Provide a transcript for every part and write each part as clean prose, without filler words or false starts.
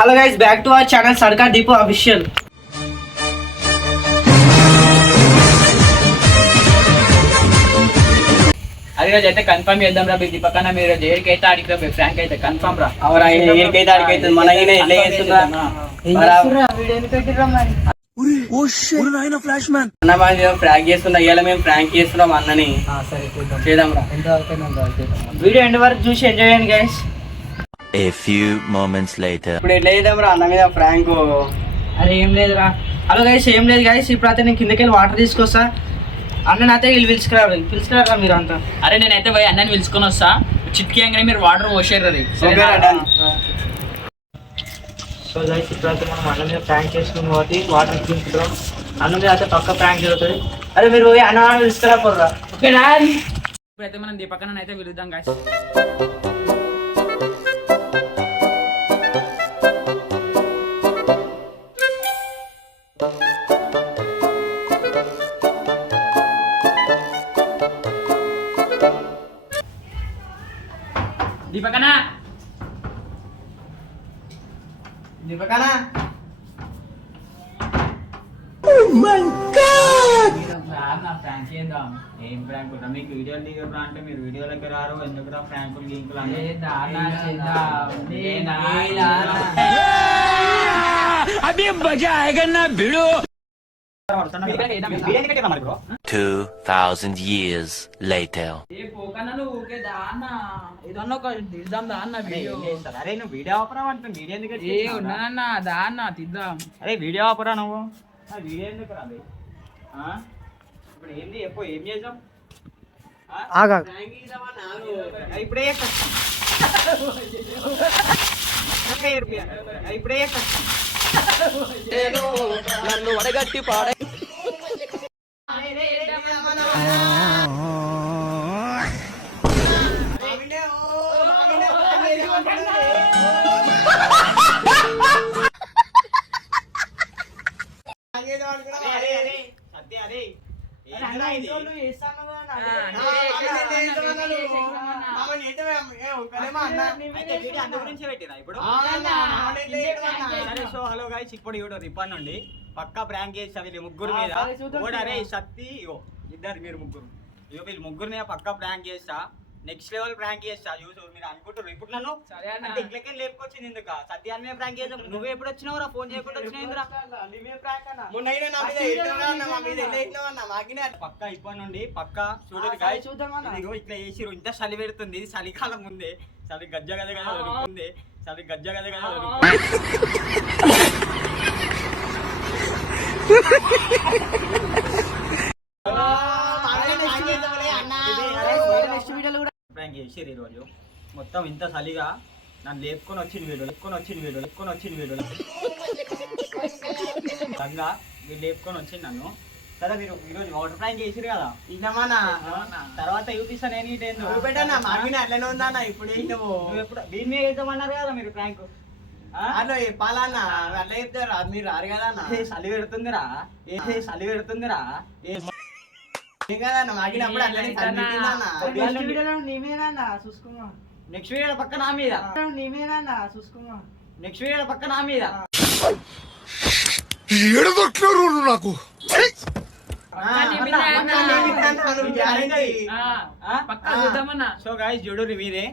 Hello guys, back to our channel సర్కార్ Deepu official. అది రోజు అయితే కన్ఫర్మ్ చేద్దాం రా. ఇది పక్కన మీరు ఏరికైతే ఆడికి ఫ్రాంక్ అయితే కన్ఫర్మ్ రా. అవరా ఏరికైతే ఆడికైతే మన ఎట్లా చేస్తున్నా ఫ్రాంక్ చేస్తున్నా. ఇవాళ మేము ఫ్రాంక్ చేస్తున్నాం అన్నని. చేద్దాం రా. వీడియో ఎండ్ వరకు చూసి ఎంజాయ్ చేయండి guys. A few moments later. ఇప్పుడు ఎట్లా చేద్దాం రా అన్న మీద ఫ్రాంక్? అరే ఏం లేదురా. హలో గైస్, ఏం లేదు గైస్. ఇప్పుడు అయితే నేను కిందకి వెళ్ళి వాటర్ తీసుకొస్తా. అన్న అయితే వీళ్ళు పిలుచుకురారా మీరు అంతా. అరే నేనైతే పోయి అన్నని పిలుచుకొని వస్తా. చిట్కి అంగనే మీరు వాటర్ పోసారు. సో గైస్, ఇప్పుడైతే మనం అన్న మీద ప్రాంక్ చేసుకున్నాం కాబట్టి వాటర్ తీసుకుంటాం. అన్న మీద అయితే పక్క ప్రాంక్ జరుగుతుంది. అరే మీరు పోయి అన్న తీసుకురా పోర్రా. ఓకేనా? ఇప్పుడైతే మనం దీపక్కన అయితే పిలుద్దాం గాయస్. దీపకనా దీపకనా ప్రాంక్ చేద్దాం. ఏం ప్రాంక్ ఉంటా? మీకు వీడియోలు దిగరా అంటే మీరు వీడియోలకి రారు. ఎందుకు ప్రాంకులు గింకులు అని अभी मजा आएगा ना भिड़ो. 2000 years later. అరే నువ్వు వీడియో ఆపరా అంటే వీడియో ఎందుకు తిద్దాం. అరే వీడియో ఆపరా నువ్వు. వీడియో ఎందుకు రాదు? ఇప్పుడు ఏంది చెప్పు, ఏం చేద్దాం? ఇప్పుడే ఇప్పుడే నన్ను వడగట్టి పాడే హలో గైస్, ఇప్పుడు ఇవ్వడు రిపన్ నుండి పక్కా ప్రాంక్ చేసి వీళ్ళు ముగ్గురు మీద కూడా. అరే సత్తి ఇగో ఇద్దరు మీరు ముగ్గురు, ఇగో వీళ్ళు ముగ్గురు మీద పక్కా ప్రాంక్ చేస్తా. నెక్స్ట్ లెవెల్ ప్రాంక్ చేస్తా. చూసు మీరు అనుకుంటారు ఇప్పుడు నన్ను అంటే ఇంట్లోకి లేపుకొచ్చింది ఎందుకు? సత్యాన్ని మీద ప్రాంక్ చేద్దాం. నువ్వు ఎప్పుడు వచ్చినావురా? ఫోన్ చేయకుండా వచ్చినా పక్కా ఇప్పటి నుండి పక్కా చూడండి గైస్. ఇదిగో ఇట్లా చేసిరు. ఇంత చలి పెడుతుంది. ఇది చలికాలం ముందే చలి గజ్జ గద కదా దొరుకుతుంది. చలి గజ్జ గద కదా ప్రాంక్ చేసిరు ఈరోజు. మొత్తం ఇంత చలిగా నన్ను లేపుకొని వచ్చింది వీడు తంగా వీళ్ళు లేపుకొని వచ్చింది నన్ను. సరే మీరు ఈరోజు వాటర్ ప్రాంక్ చేసిరు కదా, తర్వాత చూపిస్తా. నేను అట్లనే ఉందా ఇప్పుడు ఎప్పుడు దీని మీద వేద్దామన్నారు కదా మీరు ప్రాంక్. అట్లా చెప్పాలన్నా అట్లా చెప్తారా మీరు రారు కదా అన్న. చలి పెడుతుందిరా, చలి పెడుతుందిరా. నెక్స్ట్ వీడియో పక్క నా మీద, నెక్స్ట్ వీడియో పక్క నా మీద. నాకు సో గైస్ చూడు మీరే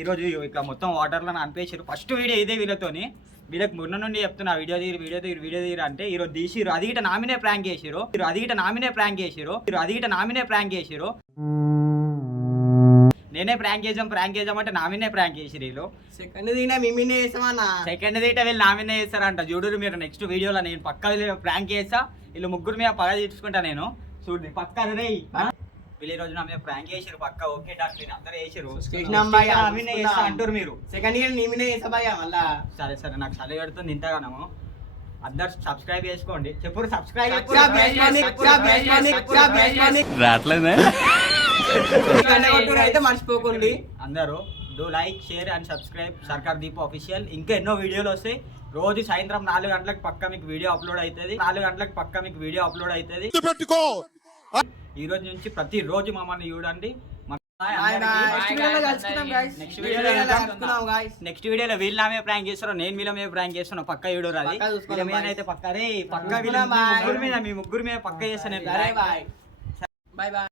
ఈరోజు ఇట్లా మొత్తం వాటర్ లో అనిపించారు. ఫస్ట్ వీడియో ఇదే వీళ్ళతోని. వీళ్ళకి మొన్న నుండి చెప్తున్నా వీడియో తీరు అంటే ఈరోజు తీసిరు. అది గిట నామినే ప్రాంక్ చేసిరు. నేనే ప్రాంక్ చేద్దాం అంటే నామినే ప్రాంక్ చేసిరు వీళ్ళు. సెకండ్ తీట వీళ్ళు నామినే చేస్తారంట. చూడు మీరు నెక్స్ట్ వీడియోలో నేను పక్కా ప్రాంక్ చేస్తా. వీళ్ళు ముగ్గురు మీద పగ తీర్చుకుంటా నేను. చూడండి పక్కా రే వీళ్ళు ఈ రోజు నా మీద ప్రాంక్ చేసిరు. పక్కా ఓకే డాక్టర్ అందరూ చేసిరు. అంటారు మీరు సెకండ్ ఇయర్ నీమినే చేసా మళ్ళా. సరే నాకు చలి పెడుతుంది ఇంతగానము. అందరు సబ్స్క్రైబ్ చేసుకోండి. చెప్పు సబ్స్క్రైబ్ అయితే మర్చిపోకండి అందరూ. Do like, share and subscribe సర్కార్ దీపు అఫీషియల్. ఇంకా ఎన్నో వీడియోలు వస్తాయి. రోజు సాయంత్రం 4 గంటలకు పక్కా మీకు వీడియో అప్లోడ్ అవుతుంది. ఈ రోజు నుంచి ప్రతి రోజు మమ్మల్ని చూడండి. నెక్స్ట్ వీడియోలో వీళ్ళు నా మీద ప్రాంక్ చేస్తారో నేను వీళ్ళ మీద ప్రాంక్ చేస్తున్నా పక్క వీడియో రాది వీళ్ళ మీద అయితే పక్క రే పక్క మీ ముగ్గురు మీద పక్క చేస్తాను బాయ్ బాయ్.